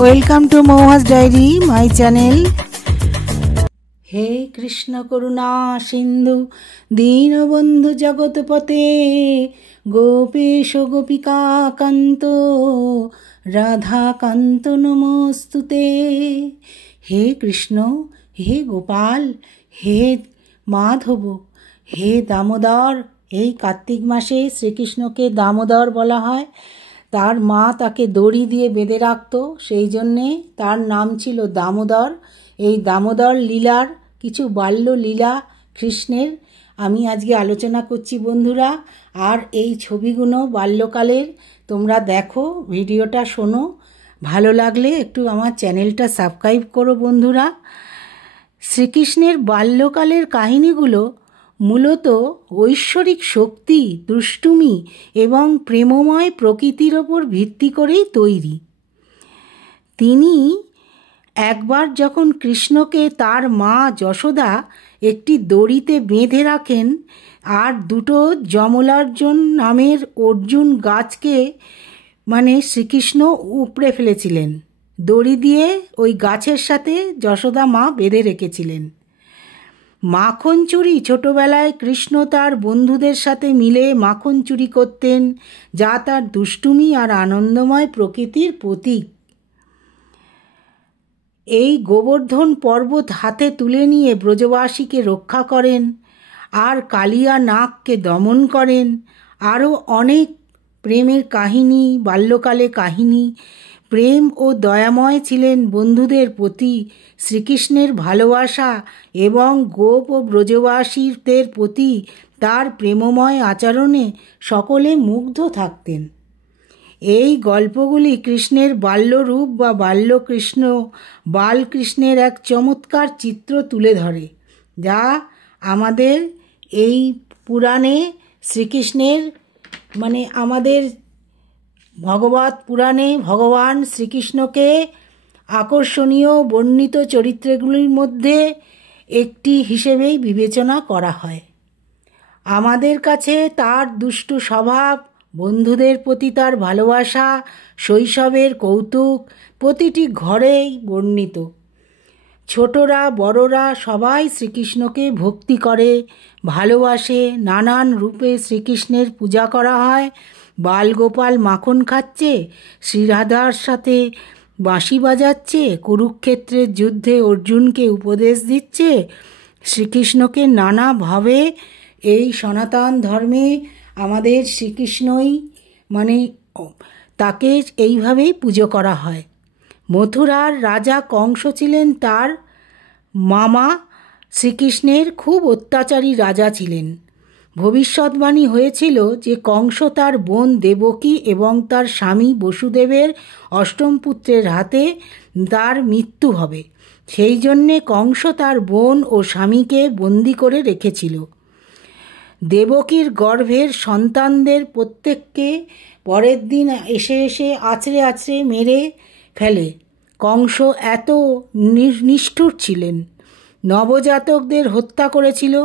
Welcome to মৌহাস diary my channel. হে কৃষ্ণ করুণা সিন্ধু দীনবন্ধু জগৎপতে গোপেশ গোপিকা কান্ত রাধাকান্ত নমস্তুতে। হে কৃষ্ণ, হে গোপাল, হে মাধব, হে দামোদর। এই কার্তিক মাসে শ্রীকৃষ্ণকে দামোদর বলা হয়। তার মা তাকে দড়ি দিয়ে বেঁধে রাখত, সেই জন্যে তার নাম ছিল দামোদর। এই দামোদর লীলার কিছু বাল্য লীলা কৃষ্ণের আমি আজকে আলোচনা করছি বন্ধুরা। আর এই ছবিগুলো বাল্যকালের, তোমরা দেখো, ভিডিওটা শোনো, ভালো লাগলে একটু আমার চ্যানেলটা সাবস্ক্রাইব করো বন্ধুরা। শ্রীকৃষ্ণের বাল্যকালের কাহিনীগুলো মূলত ঐশ্বরিক শক্তি, দুষ্টুমি এবং প্রেমময় প্রকৃতির ওপর ভিত্তি করেই তৈরি। তিনি একবার যখন কৃষ্ণকে তার মা যশোদা একটি দড়িতে বেঁধে রাখেন আর দুটো যমলার্জুন নামের অর্জুন গাছকে শ্রীকৃষ্ণ উপড়ে ফেলেছিলেন। দড়ি দিয়ে ওই গাছের সাথে যশোদা মা বেঁধে রেখেছিলেন। মাখন চুরি, ছোটোবেলায় কৃষ্ণ তার বন্ধুদের সাথে মিলে মাখন চুরি করতেন, যা তার দুষ্টুমি আর আনন্দময় প্রকৃতির প্রতীক। এই গোবর্ধন পর্বত হাতে তুলে নিয়ে ব্রজবাসীকে রক্ষা করেন আর কালিয়া নাগকে দমন করেন। আরও অনেক প্রেমের কাহিনী, বাল্যকালে কাহিনী। প্রেম ও দয়াময় ছিলেন বন্ধুদের প্রতি শ্রীকৃষ্ণের ভালোবাসা এবং গোপ ও ব্রজবাসীদের প্রতি তার প্রেমময় আচরণে সকলে মুগ্ধ থাকতেন। এই গল্পগুলি কৃষ্ণের বাল্যরূপ বা বাল্যকৃষ্ণ, বালকৃষ্ণের এক চমৎকার চিত্র তুলে ধরে, যা আমাদের এই পুরাণে শ্রীকৃষ্ণের আমাদের ভগবত পুরাণে ভগবান শ্রীকৃষ্ণকে আকর্ষণীয় বর্ণিত চরিত্রগুলির মধ্যে একটি হিসেবেই বিবেচনা করা হয়। আমাদের কাছে তার দুষ্টু স্বভাব, বন্ধুদের প্রতি তার ভালোবাসা, শৈশবের কৌতুক প্রতিটি ঘরেই বর্ণিত। ছোটরা বড়রা সবাই শ্রীকৃষ্ণকে ভক্তি করে, ভালোবাসে। নানান রূপে শ্রীকৃষ্ণের পূজা করা হয়। বালগোপাল মাখন খাচ্ছে, শ্রীরাধার সাথে বাঁশি বাজাচ্ছে, কুরুক্ষেত্রের যুদ্ধে অর্জুনকে উপদেশ দিচ্ছে। শ্রীকৃষ্ণকে নানাভাবে এই সনাতন ধর্মে আমাদের শ্রীকৃষ্ণই তাকে এইভাবেই পুজো করা হয়। মথুরার রাজা কংস ছিলেন তার মামা। শ্রীকৃষ্ণের খুব অত্যাচারী রাজা ছিলেন। ভবিষ্যৎবাণী হয়েছিল যে কংস তার বোন দেবকী এবং তার স্বামী বসুদেবের অষ্টম পুত্রের হাতে তার মৃত্যু হবে। সেই জন্যে কংস তার বোন ও স্বামীকে বন্দি করে রেখেছিল। দেবকীর গর্ভের সন্তানদের প্রত্যেককে পরের দিন এসে আছড়ে আছড়ে মেরে ফেলে। কংস এত নিষ্ঠুর ছিলেন, নবজাতকদের হত্যা করেছিল।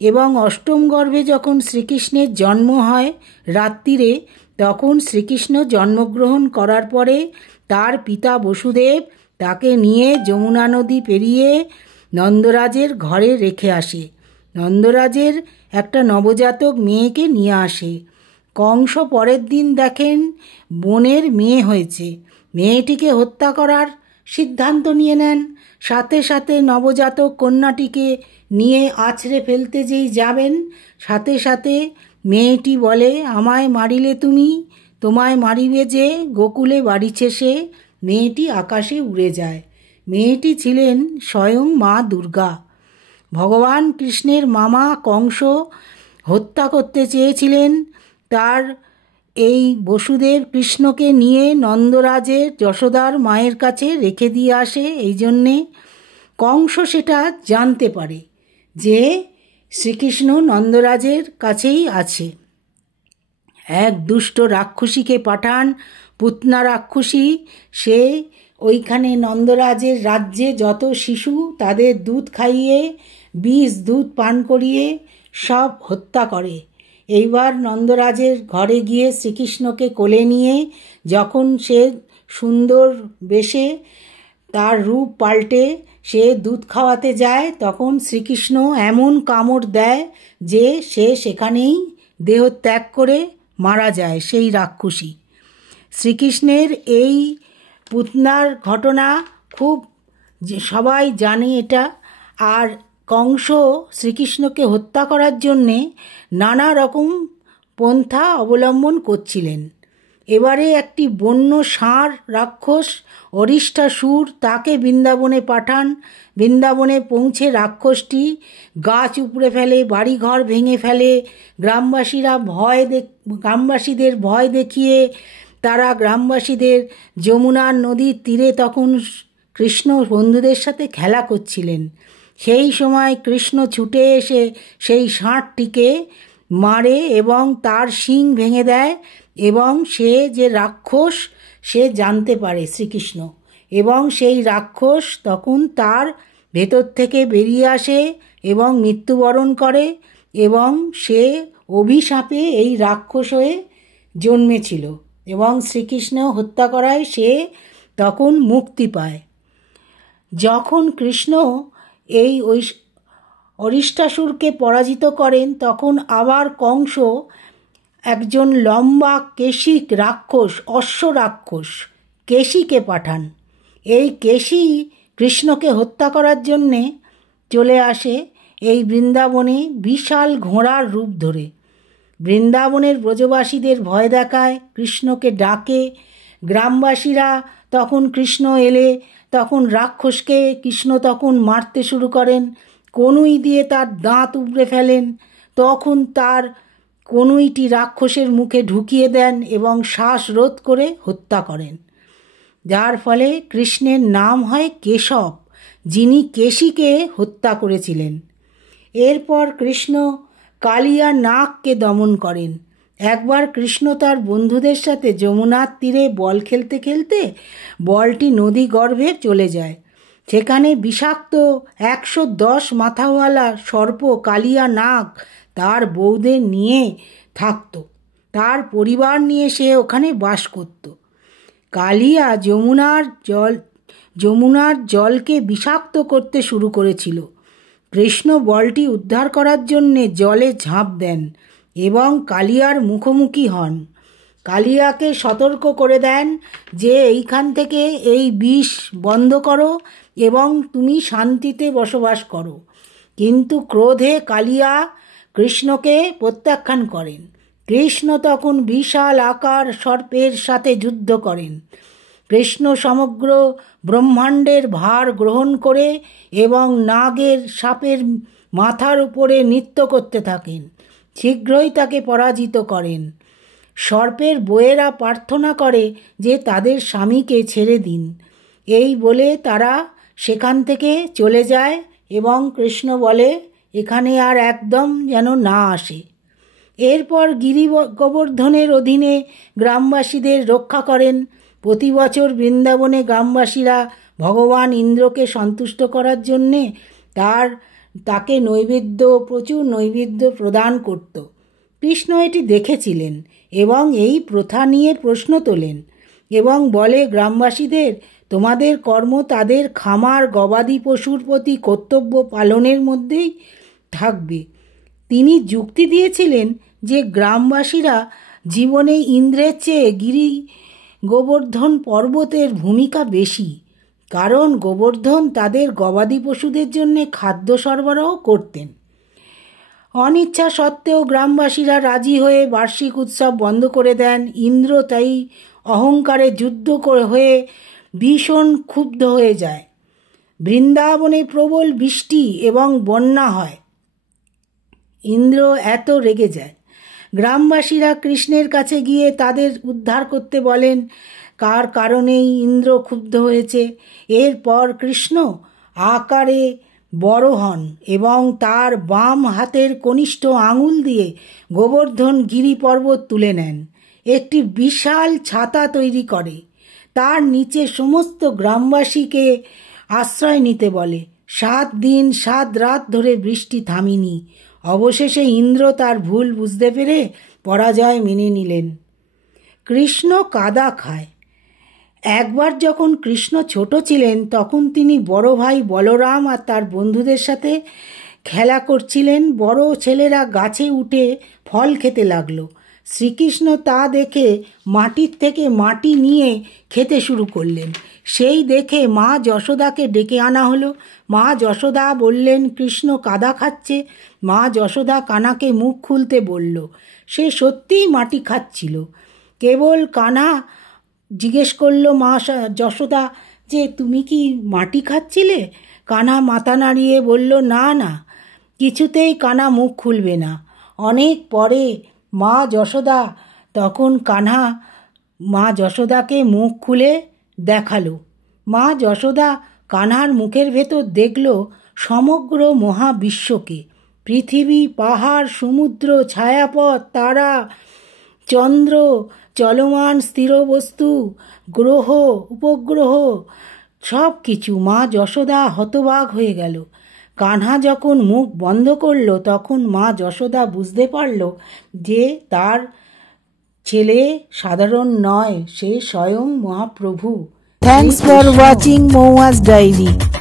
এবং অষ্টম গর্ভে যখন শ্রীকৃষ্ণের জন্ম হয় রাত্রিরে, তখন শ্রীকৃষ্ণ জন্মগ্রহণ করার পরে তার পিতা বসুদেব তাকে নিয়ে যমুনা নদী পেরিয়ে নন্দরাজের ঘরে রেখে আসে। নন্দরাজের একটা নবজাতক মেয়েকে নিয়ে আসে। কংস পরের দিন দেখেন বোনের মেয়ে হয়েছে। মেয়েটিকে হত্যা করার সিদ্ধান্ত নিয়ে নেন। সাথে সাথে নবজাতক কন্যাটিকে নিয়ে আছড়ে ফেলতে যেই যাবেন, সাথে সাথে মেয়েটি বলে, আমায় মারিলে তুমি, তোমায় মারিবে যে, গোকুলে বাড়িছে সে। মেয়েটি আকাশে উড়ে যায়। মেয়েটি ছিলেন স্বয়ং মা দুর্গা। ভগবান কৃষ্ণের মামা কংস হত্যা করতে চেয়েছিলেন। তার এই বসুদেব কৃষ্ণকে নিয়ে নন্দরাজের যশোদার মায়ের কাছে রেখে দিয়ে আসে। এই জন্যে কংস সেটা জানতে পারে যে শ্রীকৃষ্ণ নন্দরাজের কাছেই আছে। এক দুষ্ট রাক্ষসীকে পাঠান, পুতনা রাক্ষসী। সে ওইখানে নন্দরাজের রাজ্যে যত শিশু তাদের দুধ খাইয়ে, বিষ দুধ পান করিয়ে সব হত্যা করে। এইবার নন্দরাজের ঘরে গিয়ে শ্রীকৃষ্ণকে কোলে নিয়ে যখন সে সুন্দর বেশে তার রূপ পাল্টে সে দুধ খাওয়াতে যায়, তখন শ্রীকৃষ্ণ এমন কামড় দেয় যে সে সেখানেই দেহ ত্যাগ করে মারা যায়, সেই রাক্ষসী। শ্রীকৃষ্ণের এই পুতনার ঘটনা খুব সবাই জানে এটা। আর কংস শ্রীকৃষ্ণকে হত্যা করার জন্যে নানা রকম পন্থা অবলম্বন করছিলেন। এবারে একটি বন্য ষাঁড় রাক্ষস অরিষ্টাসুর তাকে বৃন্দাবনে পাঠান। বৃন্দাবনে পৌঁছে রাক্ষসটি গাছ উপড়ে ফেলে, বাড়িঘর ভেঙে ফেলে। গ্রামবাসীদের ভয় দেখিয়ে তারা গ্রামবাসীদের যমুনার নদীর তীরে তখন কৃষ্ণ বন্ধুদের সাথে খেলা করছিলেন। সেই সময় কৃষ্ণ ছুটে এসে সেই ষাঁড়টিকে মারে এবং তার শিং ভেঙে দেয়, এবং সে যে রাক্ষস সে জানতে পারে শ্রীকৃষ্ণ, এবং সেই রাক্ষস তখন তার ভেতর থেকে বেরিয়ে আসে এবং মৃত্যুবরণ করে, এবং সে অভিশাপে এই রাক্ষস হয়ে জন্মেছিল, এবং শ্রীকৃষ্ণ হত্যা করায় সে তখন মুক্তি পায়। যখন কৃষ্ণ এই অরিষ্টাসুরকে পরাজিত করেন, তখন আবার কংস একজন লম্বা কেশী রাক্ষস, অশ্ব রাক্ষস কেশীকে পাঠান। এই কেশী কৃষ্ণকে হত্যা করার জন্যে চলে আসে এই বৃন্দাবনে বিশাল ঘোড়ার রূপ ধরে। বৃন্দাবনের ব্রজবাসীদের ভয় দেখায়, কৃষ্ণকে ডাকে। গ্রামবাসীরা তখন কৃষ্ণ এলে তখন রাক্ষসকে কৃষ্ণ তখন মারতে শুরু করেন, কনুই দিয়ে তার দাঁত উপড়ে ফেলেন। তখন তার কনুইটি রাক্ষসের মুখে ঢুকিয়ে দেন এবং শ্বাসরোধ করে হত্যা করেন, যার ফলে কৃষ্ণের নাম হয় কেশব, যিনি কেশীকে হত্যা করেছিলেন। এরপর কৃষ্ণ কালিয়া নাগকে দমন করেন। একবার কৃষ্ণ তার বন্ধুদের সাথে যমুনার তীরে বল খেলতে খেলতে বলটি নদী গর্ভে চলে যায়। সেখানে বিষাক্ত 110 মাথাওয়ালা সর্প কালিয়া নাগ তার বউদের নিয়ে থাকত। তার পরিবার নিয়ে সে ওখানে বাস করত। কালিয়া যমুনার জলকে বিষাক্ত করতে শুরু করেছিল। কৃষ্ণ বলটি উদ্ধার করার জন্যে জলে ঝাঁপ দেন এবং কালিয়ার মুখোমুখি হন। কালিয়াকে সতর্ক করে দেন যে এইখান থেকে এই বিষ বন্ধ করো এবং তুমি শান্তিতে বসবাস করো। কিন্তু ক্রোধে কালিয়া কৃষ্ণকে প্রত্যাখ্যান করেন। কৃষ্ণ তখন বিশাল আকার সর্পের সাথে যুদ্ধ করেন। কৃষ্ণ সমগ্র ব্রহ্মাণ্ডের ভার গ্রহণ করে এবং নাগের সাপের মাথার উপরে নৃত্য করতে থাকেন। শীঘ্রই তাকে পরাজিত করেন। সর্পের বউয়েরা প্রার্থনা করে যে তাদের স্বামীকে ছেড়ে দিন। এই বলে তারা সেখান থেকে চলে যায় এবং কৃষ্ণ বলে এখানে আর একদম যেন না আসে। এরপর গিরি গোবর্ধনের অধীনে গ্রামবাসীদের রক্ষা করেন। প্রতি বছর বৃন্দাবনে গ্রামবাসীরা ভগবান ইন্দ্রকে সন্তুষ্ট করার জন্যে তাকে প্রচুর নৈবেদ্য প্রদান করত। কৃষ্ণ এটি দেখেছিলেন এবং এই প্রথা নিয়ে প্রশ্ন তোলেন এবং বলে, গ্রামবাসীদের তোমাদের কর্ম তাদের খামার গবাদি পশুর প্রতি কর্তব্য পালনের মধ্যেই থাকবে। তিনি যুক্তি দিয়েছিলেন যে গ্রামবাসীরা জীবনে ইন্দ্রের চেয়ে গিরি গোবর্ধন পর্বতের ভূমিকা বেশি, কারণ গোবর্ধন তাদের গবাদি পশুদের জন্য খাদ্য সরবরাহ করতেন। অনিচ্ছা সত্ত্বেও গ্রামবাসীরা রাজি হয়ে বার্ষিক উৎসব বন্ধ করে দেন। ইন্দ্র তাই অহংকারে যুদ্ধ হয়ে ভীষণ ক্ষুব্ধ হয়ে যায়। বৃন্দাবনে প্রবল বৃষ্টি এবং বন্যা হয়। ইন্দ্র এত রেগে যায়। গ্রামবাসীরা কৃষ্ণের কাছে গিয়ে তাদের উদ্ধার করতে বলেন, কার কারণেই ইন্দ্র ক্ষুব্ধ হয়েছে। এরপর কৃষ্ণ আকারে বড় হন এবং তার বাম হাতের কনিষ্ঠ আঙুল দিয়ে গোবর্ধন গিরি পর্বত তুলে নেন। একটি বিশাল ছাতা তৈরি করে, তার নিচে সমস্ত গ্রামবাসীকে আশ্রয় নিতে বলে। 7 দিন 7 রাত ধরে বৃষ্টি থামেনি। অবশেষে ইন্দ্র তার ভুল বুঝতে পেরে পরাজয় মেনে নিলেন। কৃষ্ণ কাদা খায়। একবার যখন কৃষ্ণ ছোট ছিলেন তখন তিনি বড় ভাই বলরাম আর তার বন্ধুদের সাথে খেলা করছিলেন। বড় ছেলেরা গাছে উঠে ফল খেতে লাগলো। শ্রীকৃষ্ণ তা দেখে মাটির থেকে মাটি নিয়ে খেতে শুরু করলেন। সেই দেখে মা যশোদাকে ডেকে আনা হলো। মা যশোদা বললেন, কৃষ্ণ কাদা খাচ্ছে। মা যশোদা কানাকে মুখ খুলতে বলল। সে সত্যিই মাটি খাচ্ছিল। কেবল কানা জিজ্ঞেস করলো মা যশোদা যে, তুমি কি মাটি খাচ্ছিলে? কানা মাথা নাড়িয়ে বলল, না না। কিছুতেই কানা মুখ খুলবে না। অনেক পরে মা যশোদা তখন মা যশোদাকে মুখ খুলে দেখালো। মা যশোদা কানার মুখের ভেতর দেখল সমগ্র মহাবিশ্বকে। পৃথিবী, পাহাড়, সমুদ্র, ছায়াপথ, তারা, চন্দ্র, চলমান স্থির বস্তু, গ্রহ, উপগ্রহ, সব কিছু। মা যশোদা হতবাক হয়ে গেল। কানহা যখন মুখ বন্ধ করল তখন মা যশোদা বুঝতে পারল যে তার ছেলে সাধারণ নয়, সে স্বয়ং মহাপ্রভু। থ্যাঙ্কস ফর ওয়াচিং মৌয়াস ডায়েরি।